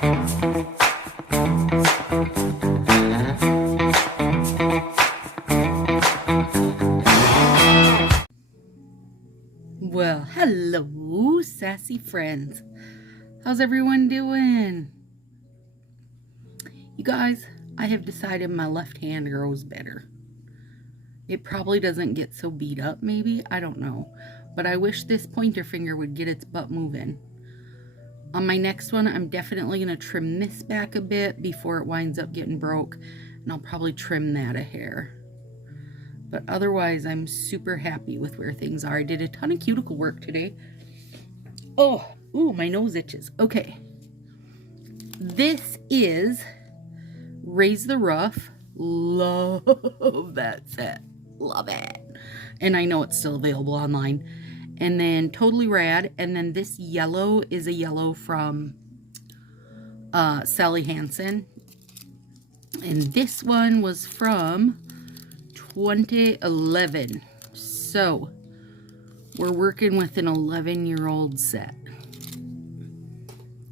Well, hello, sassy friends. How's everyone doing? You guys, I have decided my left hand grows better. It probably doesn't get so beat up, maybe. I don't know. But I wish this pointer finger would get its butt moving. On my next one, I'm definitely going to trim this back a bit before it winds up getting broke. And I'll probably trim that a hair. But otherwise, I'm super happy with where things are. I did a ton of cuticle work today. Oh, ooh, my nose itches. Okay. This is Raise the Rough. Love that set. Love it. And I know it's still available online. And then Totally Rad. And then this yellow is a yellow from Sally Hansen. And this one was from 2011. So we're working with an 11-year-old set.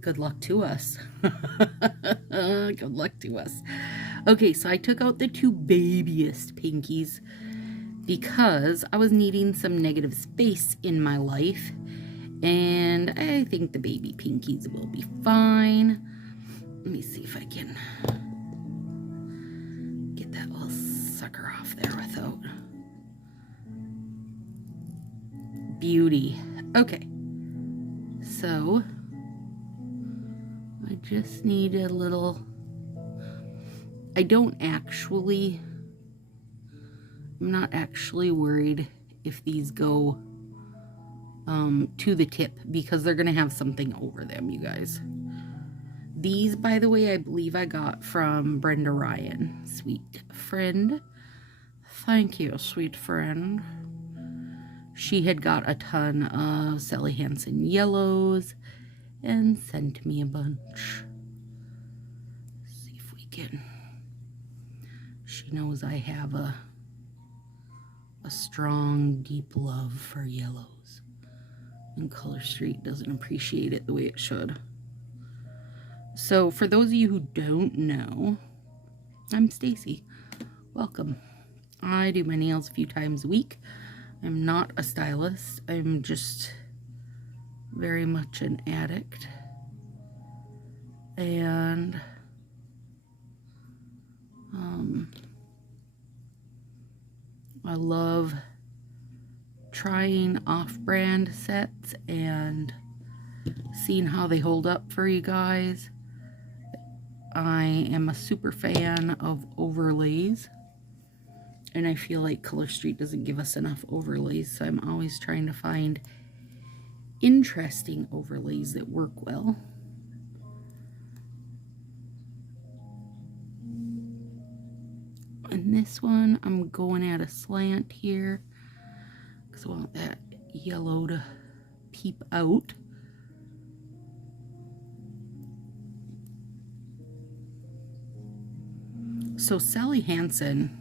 Good luck to us. Good luck to us. Okay, so I took out the two babiest pinkies because I was needing some negative space in my life, and I think the baby pinkies will be fine. Let me see if I can get that little sucker off there without. Beauty. Okay, so I just need a little. I'm not actually worried if these go to the tip, because they're gonna have something over them, you guys. These, by the way, I believe I got from Brenda Ryan. Sweet friend. Thank you, sweet friend. She had got a ton of Sally Hansen yellows and sent me a bunch. Let's see if we can. She knows I have a strong, deep love for yellows. And Color Street doesn't appreciate it the way it should. So for those of you who don't know, I'm Stacy. Welcome. I do my nails a few times a week. I'm not a stylist. I'm just very much an addict. And I love trying off-brand sets and seeing how they hold up for you guys. I am a super fan of overlays, and I feel like Color Street doesn't give us enough overlays, so I'm always trying to find interesting overlays that work well. And this one, I'm going at a slant here because I want that yellow to peep out. So Sally Hansen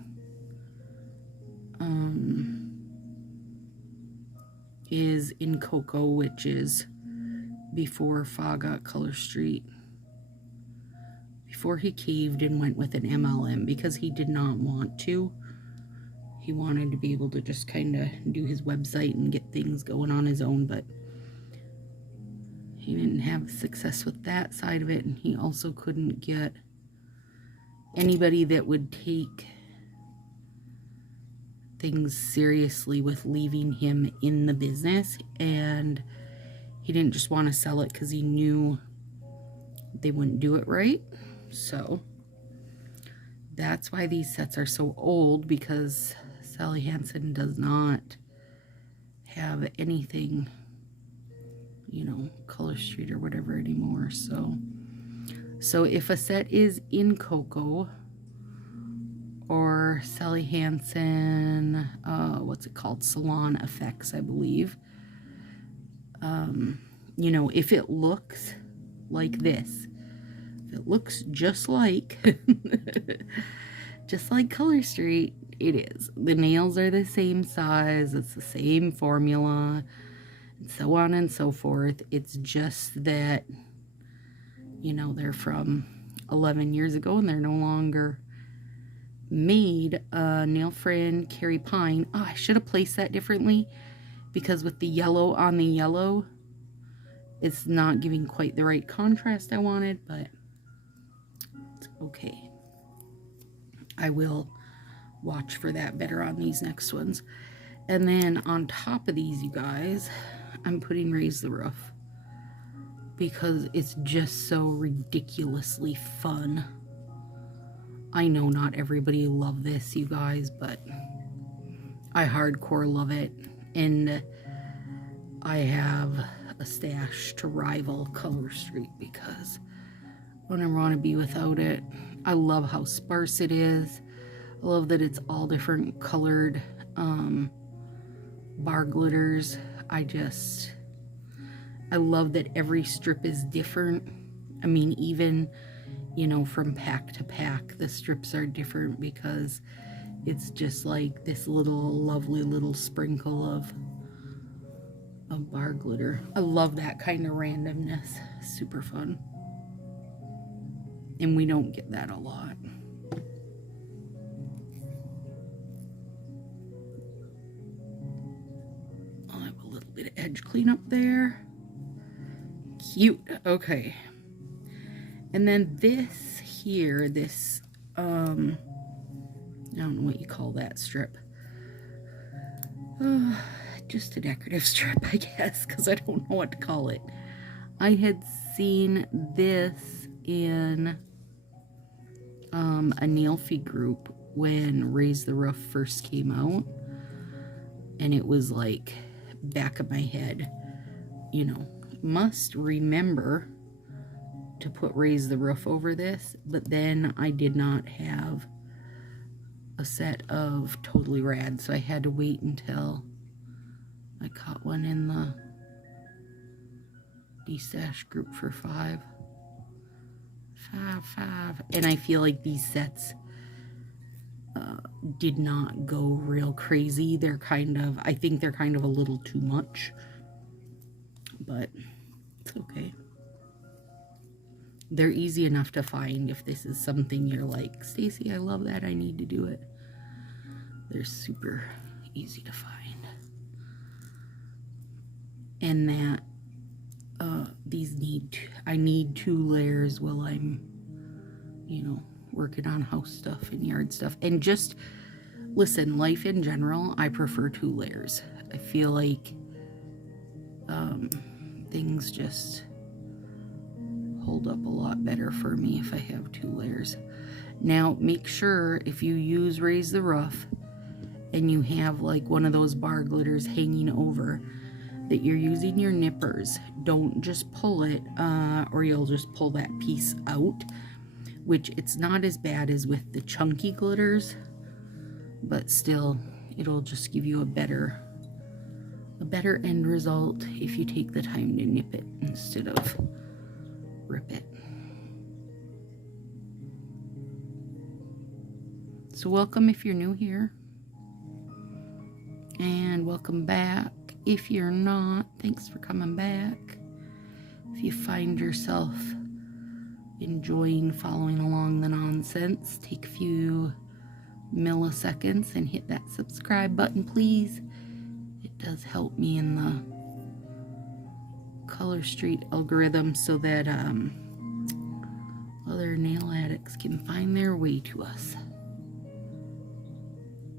is in Cocoa, which is before Fa got Color Street. Before he caved and went with an MLM because he did not want to. He wanted to be able to just kind of do his website and get things going on his own, but he didn't have success with that side of it, and he also couldn't get anybody that would take things seriously with leaving him in the business, and he didn't just want to sell it because he knew they wouldn't do it right. So that's why these sets are so old, because Sally Hansen does not have anything, you know, Color Street or whatever anymore. So if a set is in Cocoa or Sally Hansen, what's it called? Salon Effects, I believe. You know, if it looks like this, if it looks just like Color Street, it is. The nails are the same size, it's the same formula, and so on and so forth. It's just that, you know, they're from 11 years ago and they're no longer made. Nail Friend Carrie Pine. Oh, I should have placed that differently because with the yellow on the yellow, it's not giving quite the right contrast I wanted, but it's okay. I will watch for that better on these next ones. And then on top of these, you guys, I'm putting Raise the Roof because it's just so ridiculously fun. I know not everybody love this, you guys, but I hardcore love it. And I have a stash to rival Color Street because I don't ever want to be without it. I love how sparse it is. I love that it's all different colored bar glitters. I love that every strip is different. I mean, even, you know, from pack to pack, the strips are different because it's just like this little lovely little sprinkle of bar glitter. I love that kind of randomness. Super fun. And we don't get that a lot. I'll have a little bit of edge cleanup there. Cute. Okay. And then this here, this, I don't know what you call that strip. Just a decorative strip, I guess, because I don't know what to call it. I had seen this in a nail feed group when Raise the Roof first came out, and it was like back of my head, you know, must remember to put Raise the Roof over this, but then I did not have a set of Totally Rad, so I had to wait until I caught one in the D-Stash group for $5. And I feel like these sets did not go real crazy. They're kind of, I think they're kind of a little too much, but it's okay. They're easy enough to find if this is something you're like, Stacy, I love that, I need to do it. They're super easy to find. And that I need 2 layers while I'm, you know, working on house stuff and yard stuff. And just, listen, life in general, I prefer 2 layers. I feel like things just hold up a lot better for me if I have 2 layers. Now, make sure if you use Raise the Roof and you have like one of those bar glitters hanging over, that you're using your nippers. Don't just pull it or you'll just pull that piece out, which it's not as bad as with the chunky glitters, but still it'll just give you a better end result if you take the time to nip it instead of rip it. So welcome if you're new here, and welcome back if you're not. Thanks for coming back. If you find yourself enjoying following along the nonsense, take a few milliseconds and hit that subscribe button, please. It does help me in the Color Street algorithm so that other nail addicts can find their way to us.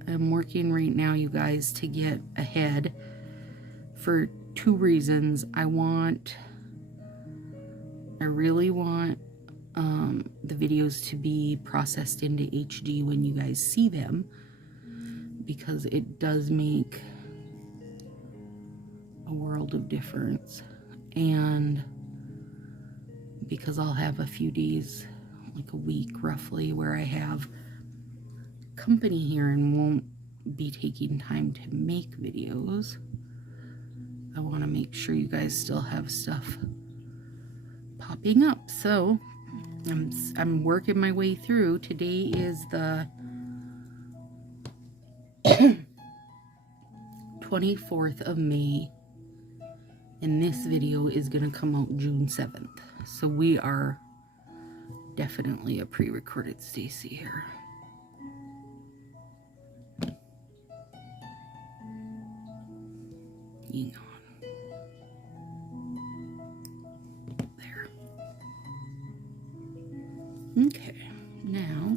I'm working right now, you guys, to get ahead for 2 reasons. I really want the videos to be processed into HD when you guys see them, because it does make a world of difference. And because I'll have a few days, like a week roughly, where I have company here and won't be taking time to make videos, I want to make sure you guys still have stuff popping up. So I'm working my way through. Today is the 24th of May, and this video is going to come out June 7th. So we are Definitely a pre-recorded Stacy here. Hang on. There. Okay, now,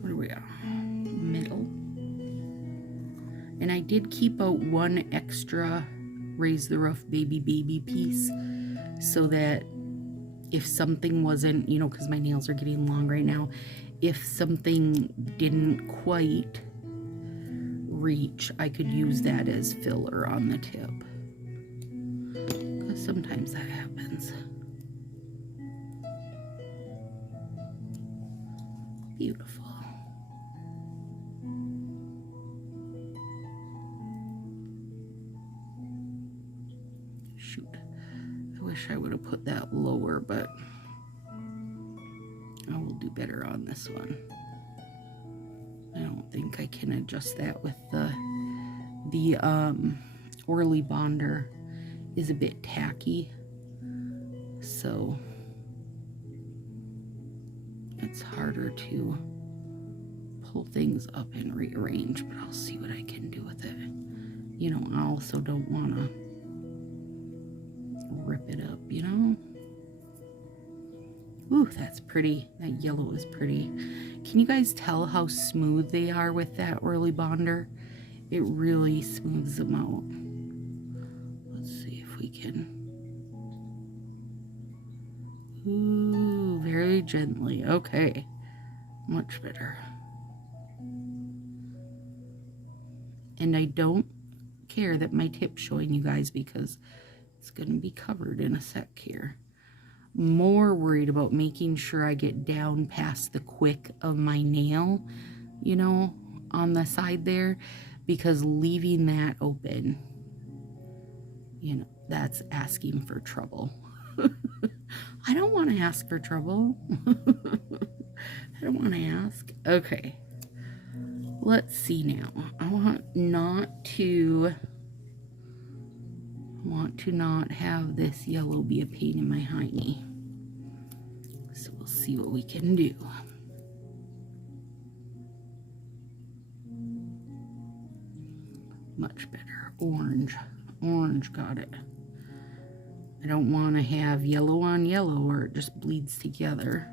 where are we at? Middle. And I did keep out one extra Raise the Roof baby piece so that if something wasn't, you know, because my nails are getting long right now, if something didn't quite reach, I could use that as filler on the tip. Because sometimes that happens. Beautiful. Shoot. I wish I would have put that lower, but I will do better on this one. I don't think I can adjust that with the Orly Bonder is a bit tacky, so it's harder to pull things up and rearrange, but I'll see what I can do with it. You know, I also don't want to rip it up, you know? Ooh, that's pretty. That yellow is pretty. Can you guys tell how smooth they are with that Orly Bonder? It really smooths them out. Let's see if we can. Ooh, very gently. Okay, much better. And I don't care that my tip's showing, you guys, because it's going to be covered in a sec here. More worried about making sure I get down past the quick of my nail, you know, on the side there, because leaving that open, you know, that's asking for trouble. I don't want to ask for trouble. I don't want to ask. Okay. Let's see now. I want to not have this yellow be a pain in my hiney. So we'll see what we can do. Much better. Orange. Orange, got it. I don't want to have yellow on yellow or it just bleeds together.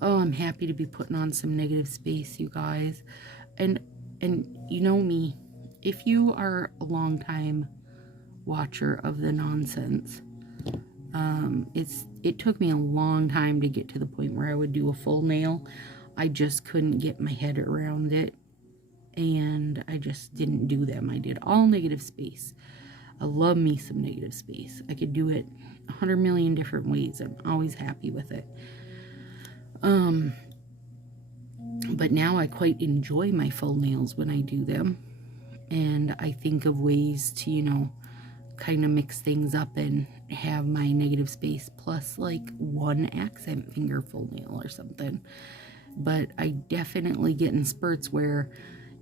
Oh, I'm happy to be putting on some negative space, you guys. And you know me, if you are a long time watcher of the nonsense, it took me a long time to get to the point where I would do a full nail. I just couldn't get my head around it, and I just didn't do them. I did all negative space. I love me some negative space. I could do it 100 million different ways. I'm always happy with it. But now I quite enjoy my full nails when I do them, and I think of ways to, you know, kind of mix things up and have my negative space plus like one accent finger full nail or something. But I definitely get in spurts where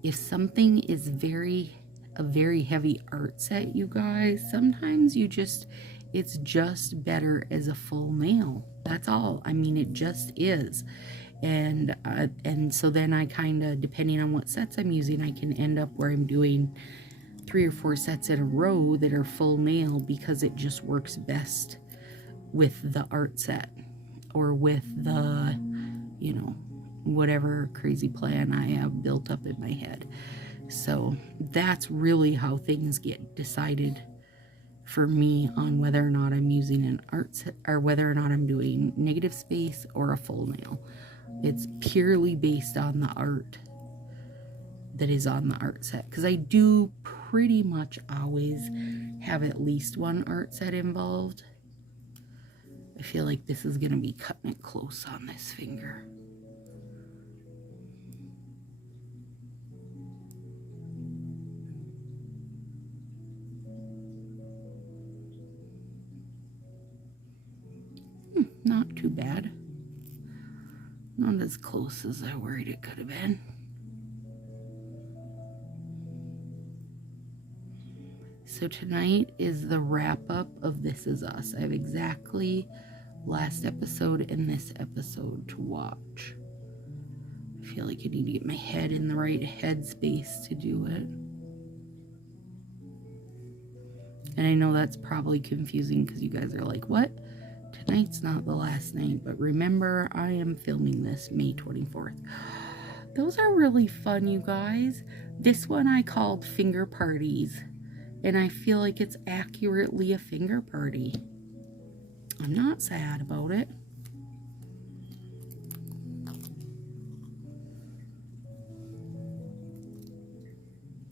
if something is a very heavy art set, you guys, sometimes it's just better as a full nail. That's all. I mean, it just is. And so then I kind of, depending on what sets I'm using, I can end up where I'm doing 3 or 4 sets in a row that are full nail because it just works best with the art set or with the, you know, whatever crazy plan I have built up in my head. So that's really how things get decided for me on whether or not I'm using an art set or whether or not I'm doing negative space or a full nail. It's purely based on the art that is on the art set, because I do pretty much always have at least one art set involved. I feel like this is going to be cutting it close on this finger. Not too bad. Not as close as I worried it could have been. So tonight is the wrap up of This Is Us. I have exactly last episode and this episode to watch. I feel like I need to get my head in the right headspace to do it. And I know that's probably confusing because you guys are like, what? Tonight's not the last night, but remember, I am filming this May 24th. Those are really fun, you guys. This one I called Finger Parties, and I feel like it's accurately a finger party. I'm not sad about it.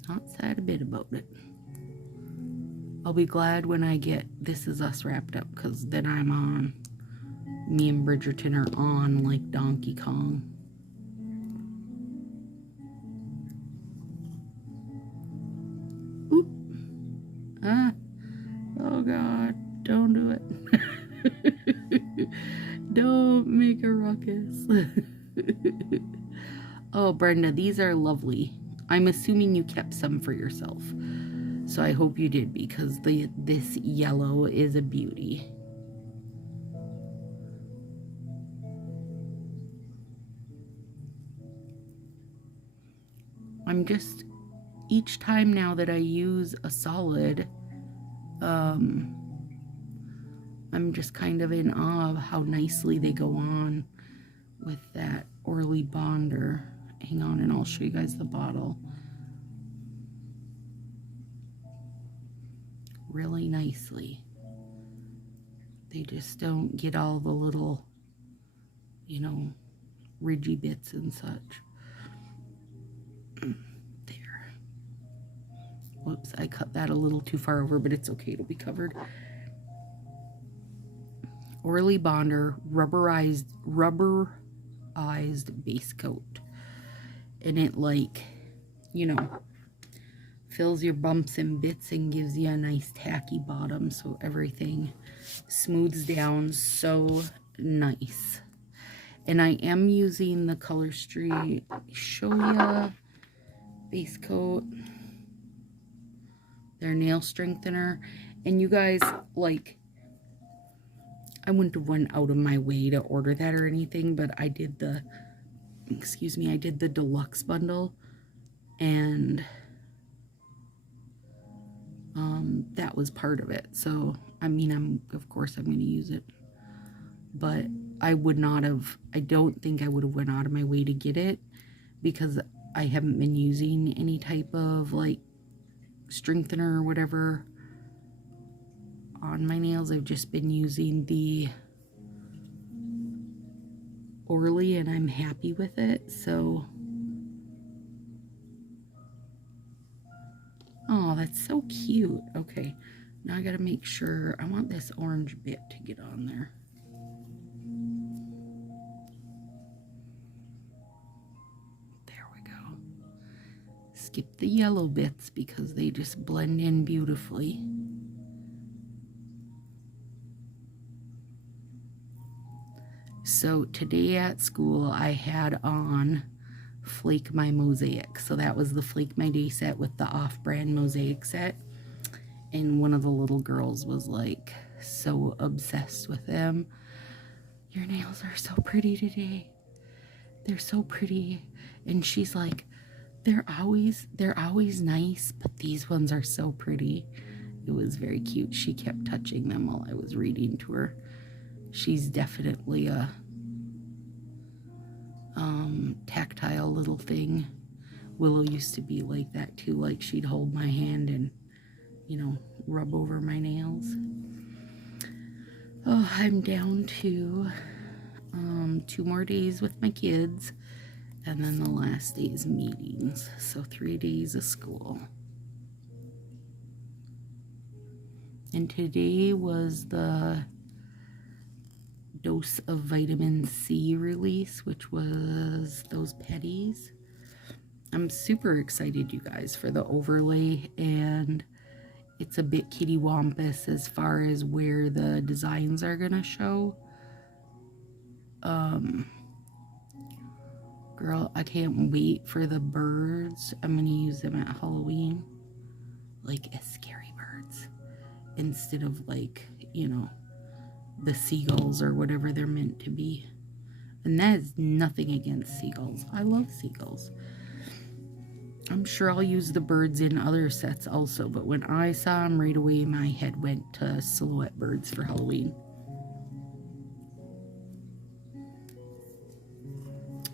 Not sad a bit about it. I'll be glad when I get This Is Us wrapped up, because then I'm on. Me and Bridgerton are on like Donkey Kong. Oop. Ah. Oh God. Don't do it. Don't make a ruckus. Oh, Brenda, these are lovely. I'm assuming you kept some for yourself. So I hope you did, because this yellow is a beauty. I'm just, each time now that I use a solid, I'm just kind of in awe of how nicely they go on with that Orly Bonder. Hang on and I'll show you guys the bottle. Really nicely. They just don't get all the little, you know, ridgy bits and such. There. Whoops, I cut that a little too far over, but it's okay, it'll be covered. Orly Bonder rubberized base coat. And it, like, you know, fills your bumps and bits and gives you a nice tacky bottom, so everything smooths down so nice. And I am using the Color Street Shoya base coat, their nail strengthener. And you guys, like, I wouldn't have went out of my way to order that or anything, but I did the, excuse me, I did the deluxe bundle, and that was part of it. So, I mean, of course I'm going to use it, but I would not have, I don't think I would have went out of my way to get it, because I haven't been using any type of, like, strengthener or whatever on my nails. I've just been using the Orly, and I'm happy with it. So, oh, that's so cute. Okay, now I gotta make sure, I want this orange bit to get on there. There we go. Skip the yellow bits because they just blend in beautifully. So today at school I had on Flake My Mosaic. So that was the Flake My Day set with the off-brand mosaic set. And one of the little girls was like so obsessed with them. Your nails are so pretty today. They're so pretty. And she's like, they're always nice, but these ones are so pretty. It was very cute. She kept touching them while I was reading to her. She's definitely a tactile little thing. Willow used to be like that too, like she'd hold my hand and, you know, rub over my nails. Oh, I'm down to 2 more days with my kids, and then the last day is meetings, so 3 days of school. And today was the dose of vitamin C release, which was those petties. I'm super excited, you guys, for the overlay, and it's a bit kitty wampus as far as where the designs are gonna show. Girl, I can't wait for the birds. I'm gonna use them at Halloween, like as scary birds, instead of, like, you know, the seagulls or whatever they're meant to be. And that is nothing against seagulls. I love seagulls. I'm sure I'll use the birds in other sets also, but when I saw them right away, my head went to silhouette birds for Halloween.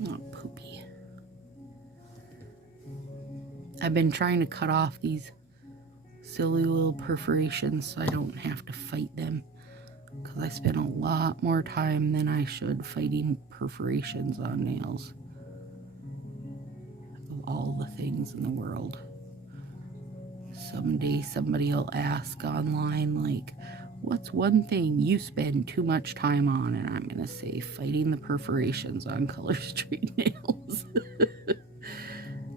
Oh, poopy. I've been trying to cut off these silly little perforations so I don't have to fight them, because I spend a lot more time than I should fighting perforations on nails. Of all the things in the world. Someday somebody will ask online, like, what's one thing you spend too much time on? And I'm going to say fighting the perforations on Color Street nails.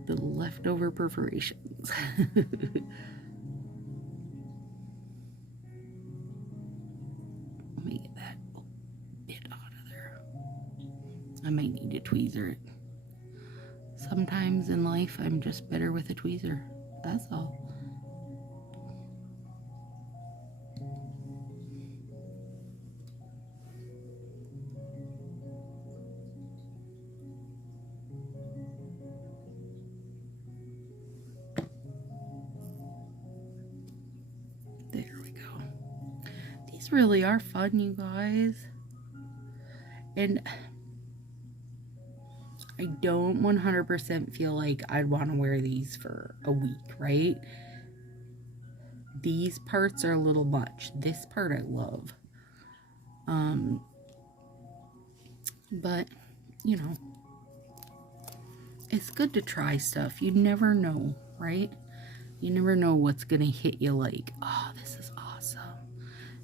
The leftover perforations. Let me get that bit out of there. I might need to tweezer it. Sometimes in life, I'm just better with a tweezer. That's all. There we go. These really are fun, you guys. And I don't 100% feel like I'd want to wear these for a week, right? These parts are a little much. This part I love. But, you know, it's good to try stuff. You never know, right? You never know what's going to hit you like, oh, this is awesome.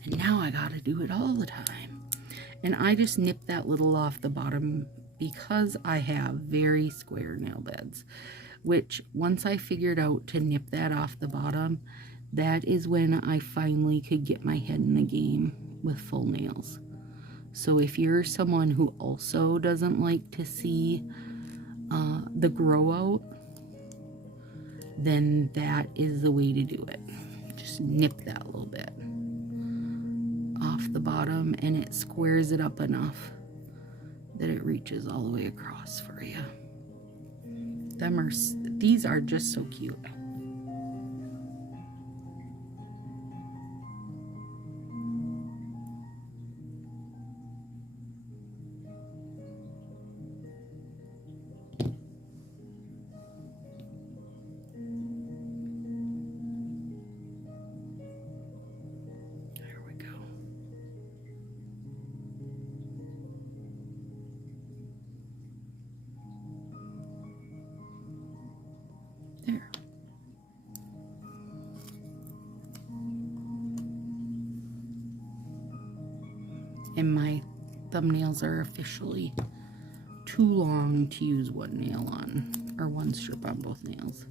And now I got to do it all the time. And I just nipped that little off the bottom because I have very square nail beds, which once I figured out to nip that off the bottom, that is when I finally could get my head in the game with full nails. So if you're someone who also doesn't like to see the grow out, then that is the way to do it. Just nip that little bit off the bottom and it squares it up enough that it reaches all the way across for you. These are just so cute. There. And my thumbnails are officially too long to use one nail on, or one strip on both nails.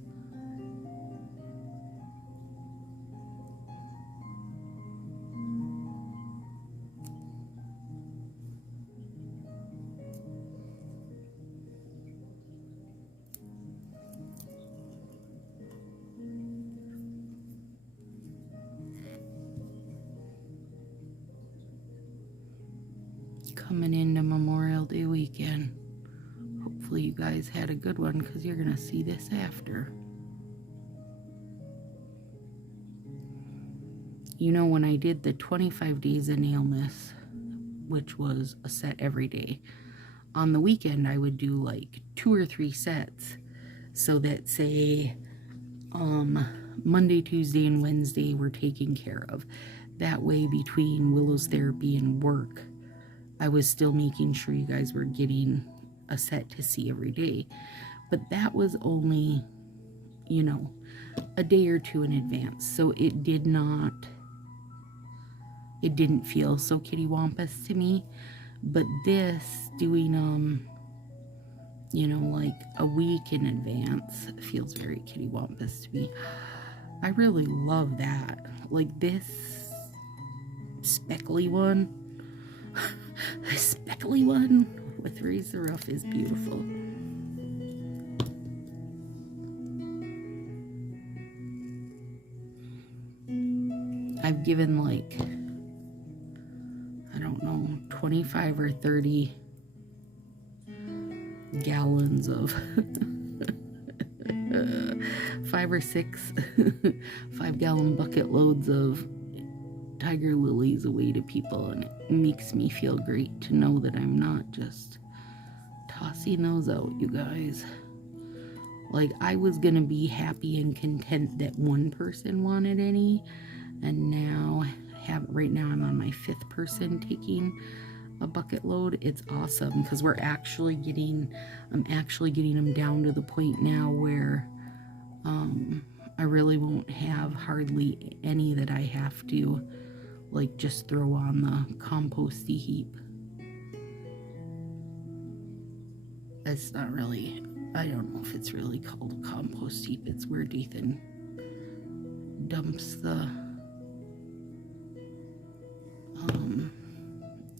Coming into Memorial Day weekend. Hopefully you guys had a good one, because you're going to see this after. You know, when I did the 25 days of Nailmas, which was a set every day, on the weekend I would do like 2 or 3 sets, so that say Monday, Tuesday, and Wednesday were taken care of. That way between Willow's therapy and work, I was still making sure you guys were getting a set to see every day. But that was only, you know, a day or 2 in advance. So it didn't feel so kittywampus to me. But this, doing, you know, like a week in advance, feels very kittywampus to me. I really love that. Like this speckly one. The speckly one with Raise the Roof is beautiful. I've given like, I don't know, 25 or 30 gallons of 5 or 6 5-gallon bucket loads of tiger lilies away to people, and it makes me feel great to know that I'm not just tossing those out, you guys. Like, I was gonna be happy and content that one person wanted any, and now right now I'm on my 5th person taking a bucket load. It's awesome because I'm actually getting them down to the point now where I really won't have hardly any that I have to like just throw on the composty heap. It's not really, I don't know if it's really called a compost heap. It's where Ethan dumps the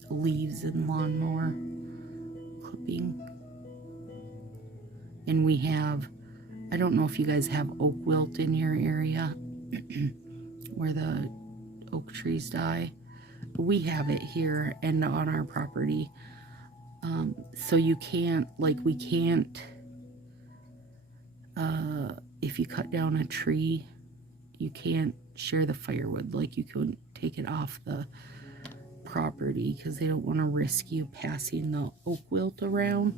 leaves and lawnmower clipping. And we have, I don't know if you guys have oak wilt in your area where the oak trees die. We have it here and on our property. So you can't, like, we can't, if you cut down a tree, you can't share the firewood. Like, you couldn't take it off the property because they don't want to risk you passing the oak wilt around.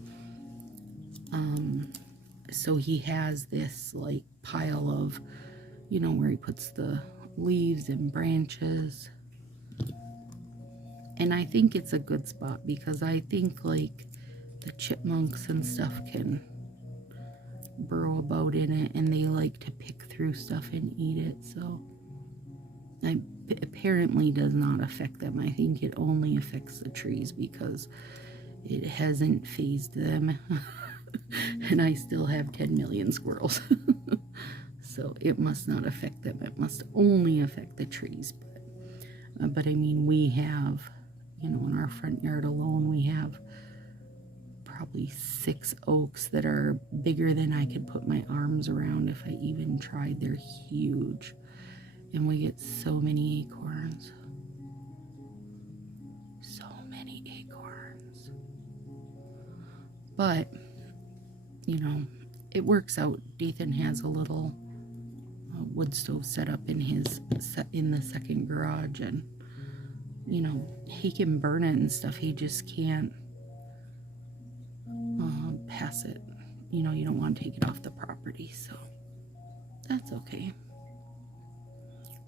So he has this like pile of, you know, where he puts the leaves and branches. And I think it's a good spot because I think like the chipmunks and stuff can burrow about in it, and they like to pick through stuff and eat it. So it apparently does not affect them. I think it only affects the trees because it hasn't phased them. And I still have 10 million squirrels. So it must not affect them. It must only affect the trees. But I mean, we have, you know, in our front yard alone, we have probably 6 oaks that are bigger than I could put my arms around if I even tried. They're huge. And we get so many acorns. So many acorns. But, you know, it works out. Ethan has a little wood stove set up in the second garage, and, you know, he can burn it and stuff. He just can't pass it. You know, you don't want to take it off the property, so that's okay.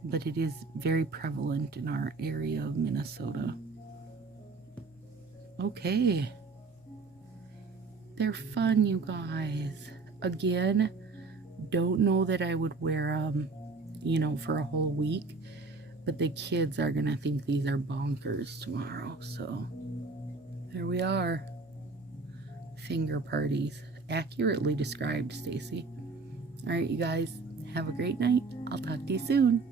But it is very prevalent in our area of Minnesota. Okay. They're fun, you guys. Again, don't know that I would wear them, you know, for a whole week. But the kids are going to think these are bonkers tomorrow. So, there we are. Finger parties. Accurately described, Stacy. All right, you guys. Have a great night. I'll talk to you soon.